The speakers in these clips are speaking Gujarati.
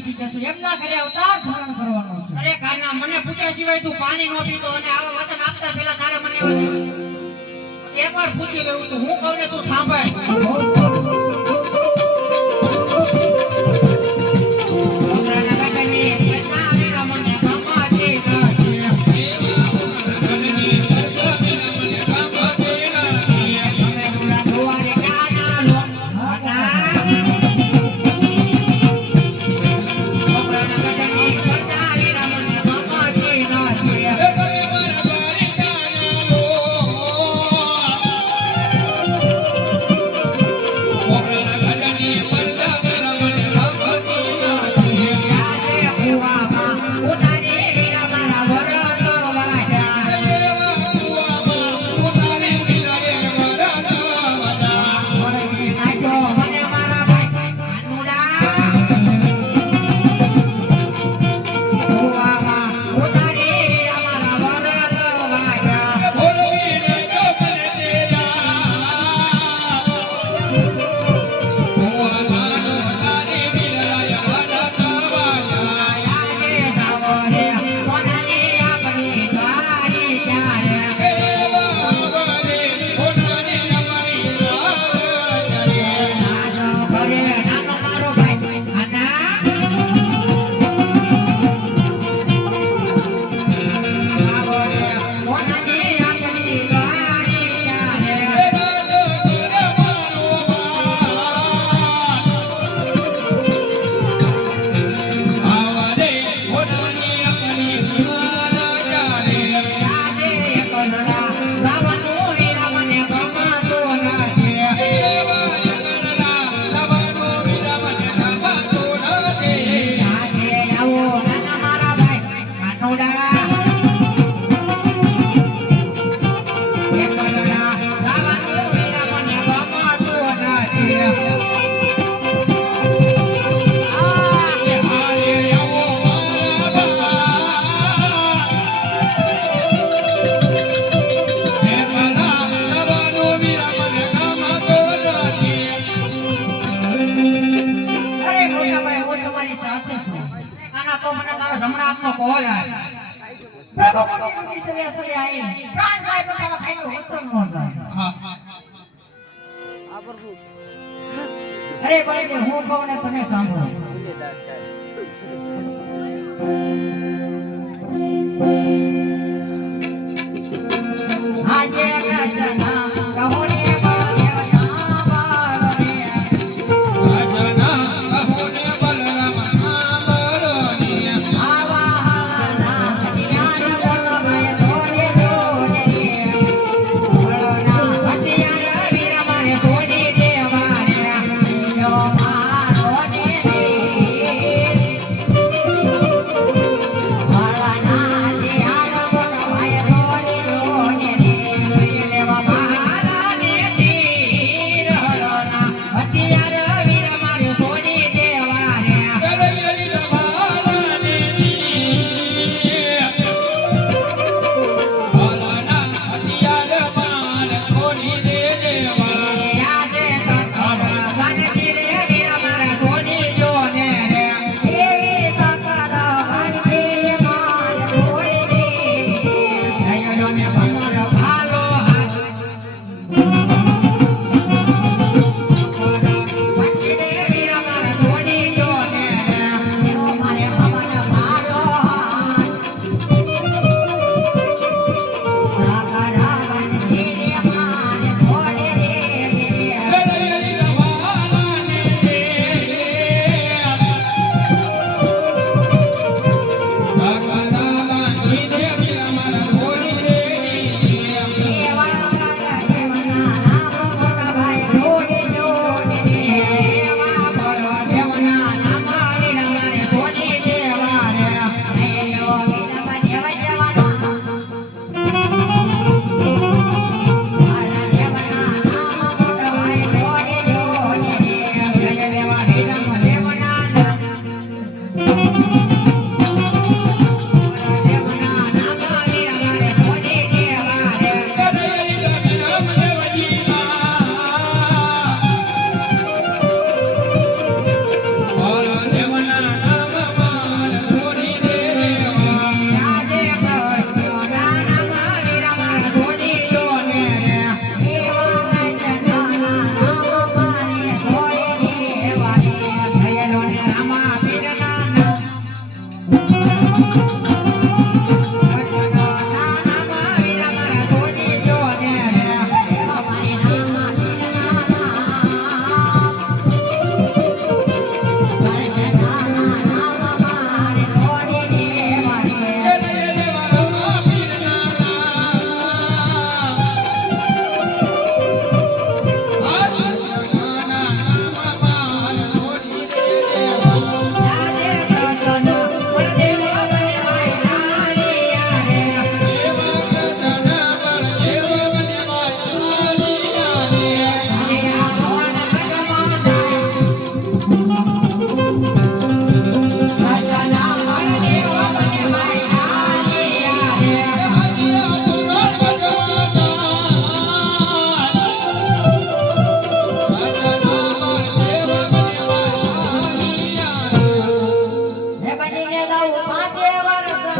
ચૂક્યા છું. એમના ઘરે અવતાર ધારણ કરવાનો છે. અરે કાના મને પૂછ્યા સિવાય તું પાણી નો પીતો અને આવા વચન આપતા પહેલા તારે મને એવા એકવાર પૂછી લેવું તું હું કહું ને તું સાંભળ. તમારી સાથે છું. આના તો મને તારો જમણા હાથનો કોલ આવે. પ્રભુ કોની કોની સરિયા સરિયા આવી પ્રાણ જાય પણ તારા ભાઈનું વસન ન જાય. અરે બળે હું કહું ને તમે સાંભળો. આજે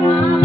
one.